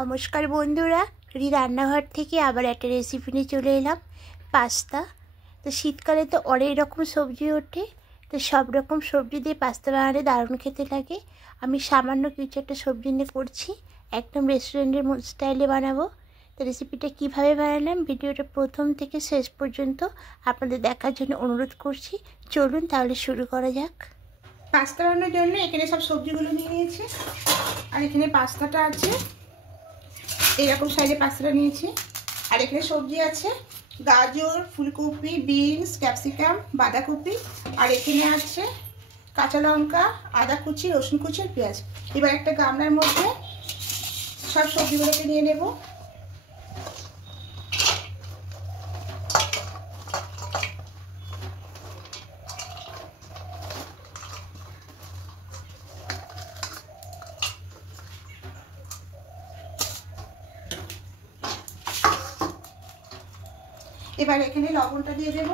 নমস্কার বন্ধুরা, রান্নাঘর থেকে আবার একটা রেসিপি নিয়ে চলে এলাম, পাস্তা। তো শীতকালে তো অনেক রকম সবজি ওঠে, তো সব রকম সবজি দিয়ে পাস্তা বানালে দারুণ খেতে লাগে। আমি সামান্য কিছু একটা সবজি নিয়ে করছি, একদম রেস্টুরেন্টের স্টাইলে বানাবো। তো রেসিপিটা কীভাবে বানালাম ভিডিওটা প্রথম থেকে শেষ পর্যন্ত আপনাদের দেখার জন্য অনুরোধ করছি। চলুন তাহলে শুরু করা যাক। পাস্তা বানানোর জন্য এখানে সব সবজিগুলো নিয়ে নিয়েছি, আর এখানে পাস্তাটা আছে, এইরকম সাইজে পাস্তাটা নিয়েছি। আর এখানে সবজি আছে গাজর, ফুলকপি, বিনস, ক্যাপসিকাম, বাঁধাকপি, আর এখানে আছে কাঁচা লঙ্কা, আদা কুচি, রসুন কুচি আর পেঁয়াজ। এবার একটা গামলার মধ্যে সব সবজিগুলোকে নিয়ে নেব। এবার এখানে লবণটা দিয়ে দেব,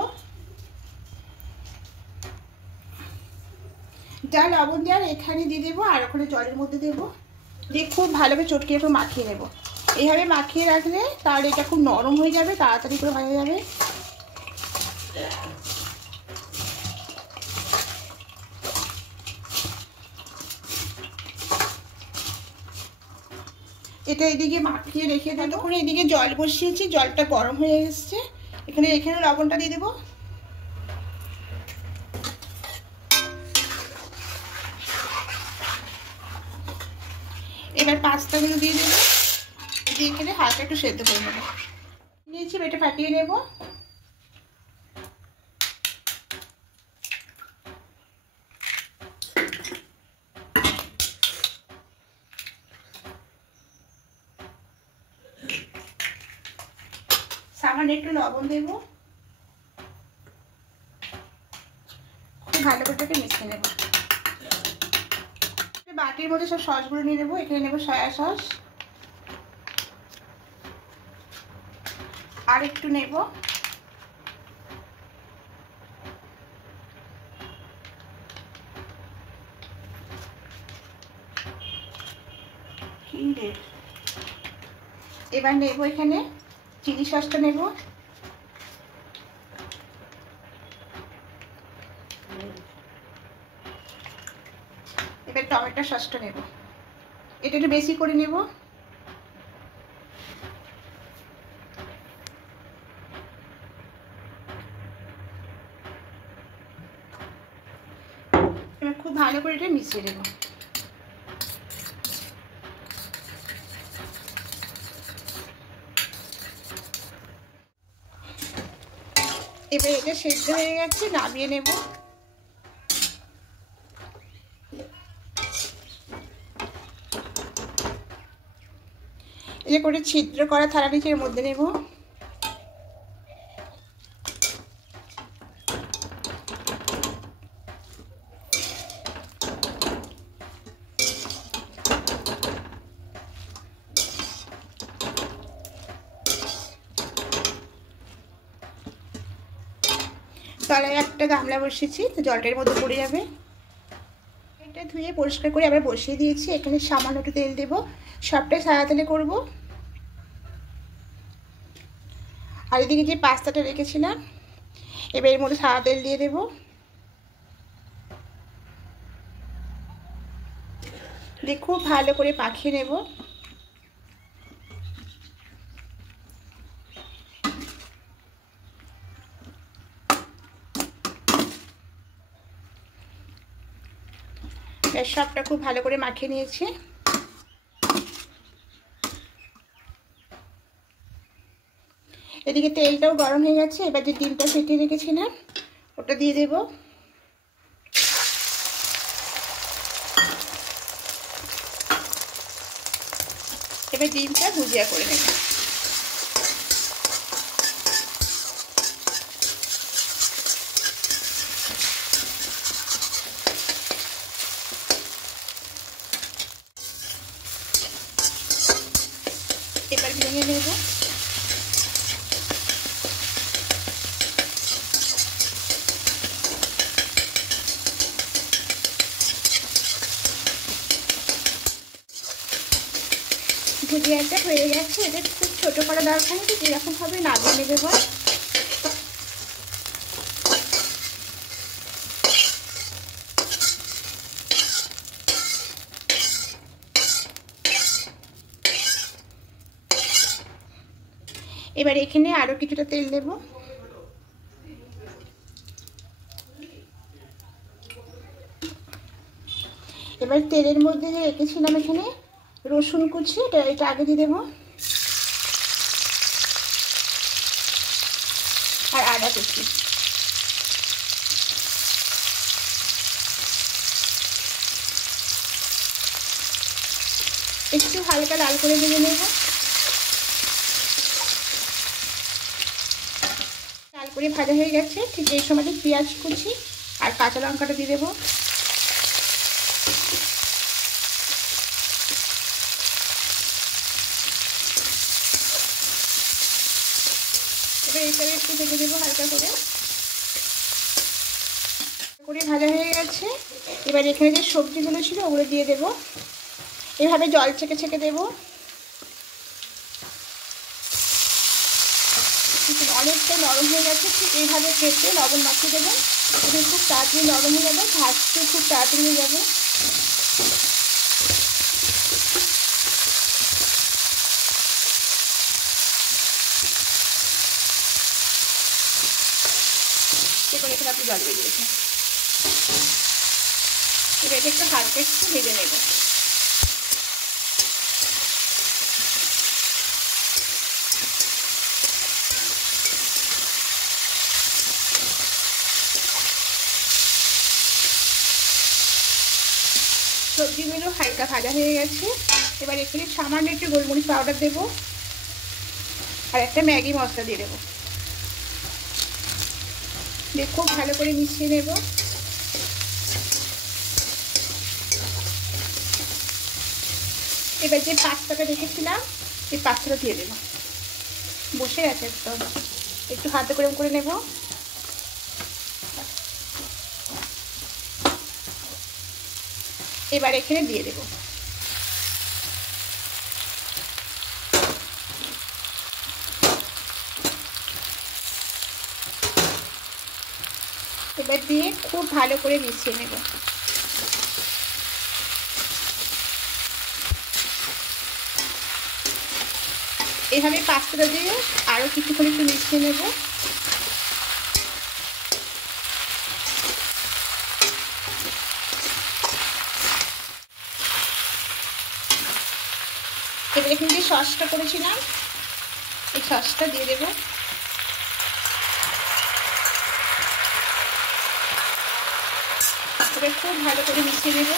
যা লবণ দেওয়ার এখানে দিয়ে দেবো, আর ওখানে জলের মধ্যে দেবো, দিয়ে খুব ভালোভাবে চটকে একটু মাখিয়ে নেব। এইভাবে মাখিয়ে রাখলে তাহলে এটা খুব নরম হয়ে যাবে, তাড়াতাড়ি করে ভাজা যাবে। এটা এদিকে মাখিয়ে রেখে দেবো। তখন এদিকে জল বসিয়েছি, জলটা গরম হয়ে এসছে। এখানে লবণটা দিয়ে দেবো। এবার পাস্তাগুলো দিয়ে দেবো, দিয়ে এখানে হালকা একটু সেদ্ধ করে নেবো। নিয়েছি, এটা ফাটিয়ে নেব। সামান্য একটু লবণ দেব, খুব ভালো করে মিশিয়ে নেব। বাটির মধ্যে সব সসগুলো নিয়ে নেবো। এখানে নেবো সয়া সস, আর একটু নেব এবার নেব এখানে চিলি সসটা নেব। এবার টমেটো সসটা নেব, এটা একটু বেশি করে নেব। এবার খুব ভালো করে এটা মিশিয়ে দেব। এবার এটা সেদ্ধ হয়ে গেছে, নামিয়ে নেব। এই করে ছিদ্র করা থালা নিচের মধ্যে নেব। তলায় একটা গামলা বসিয়েছি, তো জলটার মধ্যে পড়ে যাবে। এটা ধুয়ে পরিষ্কার করে আবার বসিয়ে দিয়েছি। এখানে সামান্য একটু তেল দেবো, সবটাই সাদা তেলে করবো। আর এদিকে যে পাস্তাটা রেখেছিলাম, এবার এর মধ্যে সাদা তেল দিয়ে দেবো, দিয়ে খুব ভালো করে মাখিয়ে নেব। সবটা খুব ভালো করে মাখিয়ে নিয়েছি। এদিকে তেলটাও গরম হয়ে গেছে। এবার যে ডিমটা ফেটিয়ে রেখেছিলাম ওটা দিয়ে দেব। এবার ডিমটা ভুজিয়া করে নেব। এবার ভেঙে নেব। মিডিয়াটা হয়ে গেছে, এটা খুব ছোটো করা দরকার নেই, এরকমভাবে নামিয়ে নেবে বল। এবার এখানে আরও কিছুটা তেল দেব। এবার তেলের মধ্যে যে রেখেছিলাম এখানে রসুন কুচি, এটা আগে দিয়ে দেবো, আর আদা কুচি। একটু হালকা লাল করে ভেজে নেব। লাল করে ভাজা হয়ে গেছে, ঠিক এই সময় পেঁয়াজ কুচি আর কাঁচা লঙ্কাটা দিয়ে দেবো। এবার এইটাকে একটু ভেজে দেবো হালকা করে ভাজা হয়ে গেছে। এবার এখানে যে সবজিগুলো ছিল ওগুলো দিয়ে দেবো, এভাবে জল ছেঁকে ছেঁকে দেবো। অনেকটা নরম হয়ে গেছে, ঠিক এইভাবে কেটে লবণ মাখিয়ে দেবেন। এটা খুব তাড়াতাড়ি নরম হয়ে যাবে, ভাজতে খুব তাড়াতাড়ি হয়ে যাবে। এবার এখানে আপনি জল দিয়ে দিয়েছেন, এবার এটা একটু হালকা একটু ভেজে নেব। সবজিগুলো হালকা ভাজা হয়ে গেছে। এবার এখানে সামান্য একটু গোলমরিচ পাউডার দেবো আর একটা ম্যাগি মশলা দিয়ে দেবো, দিয়ে খুব ভালো করে মিশিয়ে নেব। এবার যে পাস্তাটা রেখেছিলাম এই পাস্তাটা দিয়ে দেবো, বসে গেছে একদম, একটু হাতে করে নেব। এবার এখানে দিয়ে দেব। এবার দিয়ে খুব ভালো করে মিশিয়ে নেব। এইভাবে পাস্তাটা দিয়ে আরও কিছুক্ষণ একটু মিশিয়ে নেব। এবার এখানে যে সসটা করেছিলাম এই সসটা দিয়ে দেবো। এবার খুব ভালো করে মিশিয়ে নেব।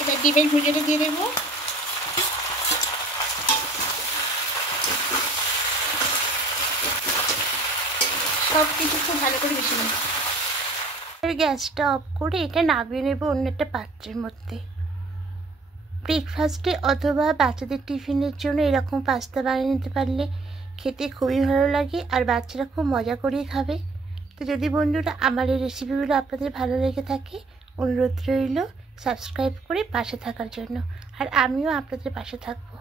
এবার ডিমের ভুজিয়াটা দিয়ে দেবো। সব কিছু খুব ভালো করে মিশিয়ে নেব। গ্যাসটা অফ করে এটা নামিয়ে নেব অন্য একটা পাত্রের মধ্যে। ব্রেকফাস্টে অথবা বাচ্চাদের টিফিনের জন্য এরকম পাস্তা বানিয়ে নিতে পারলে খেতে খুবই ভালো লাগে, আর বাচ্চারা খুব মজা করেই খাবে। তো যদি বন্ধুরা আমার এই রেসিপিগুলো আপনাদের ভালো লেগে থাকে, অনুরোধ রইল সাবস্ক্রাইব করে পাশে থাকার জন্য, আর আমিও আপনাদের পাশে থাকবো।